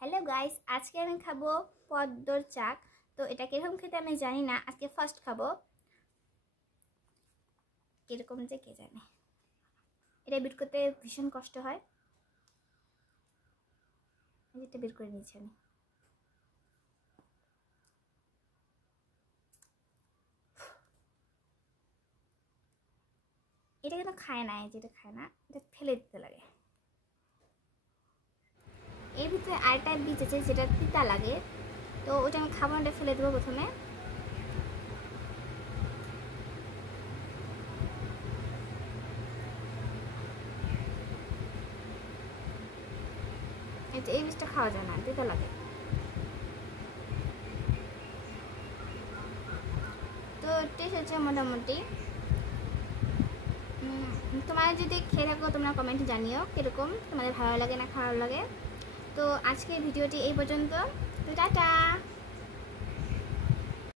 Hello guys, আজকে আমি খাবো পদ্মর চাক। তো এটা কিরকম খেতে আমি জানি না, আজকে ফার্স্ট খাবো। কিরকম যে কে জানে, এটা বিট করতে ভীষণ কষ্ট হয়। এটা বের করে নিয়েছি আমি। এটা কিন্তু খায় না, এই যেটা খায় না এটা ফেলে দিতে লাগে। এর ভিতরে আরেকটা বীজ আছে যেটা তিতা লাগে, তো ওটা আমি খাবো না, এটা ফেলে দেবো প্রথমে। এই বীজটা খাওয়া যায় না, তিতা লাগে। তো টেস্ট হচ্ছে মোটামুটি। তোমরা যদি খেয়ে থাকো তোমরা কমেন্টে জানিও কিরকম তোমাদের ভালো লাগে না খারাপ লাগে। তো আজকের ভিডিওটি এই পর্যন্ত। তো টাটা।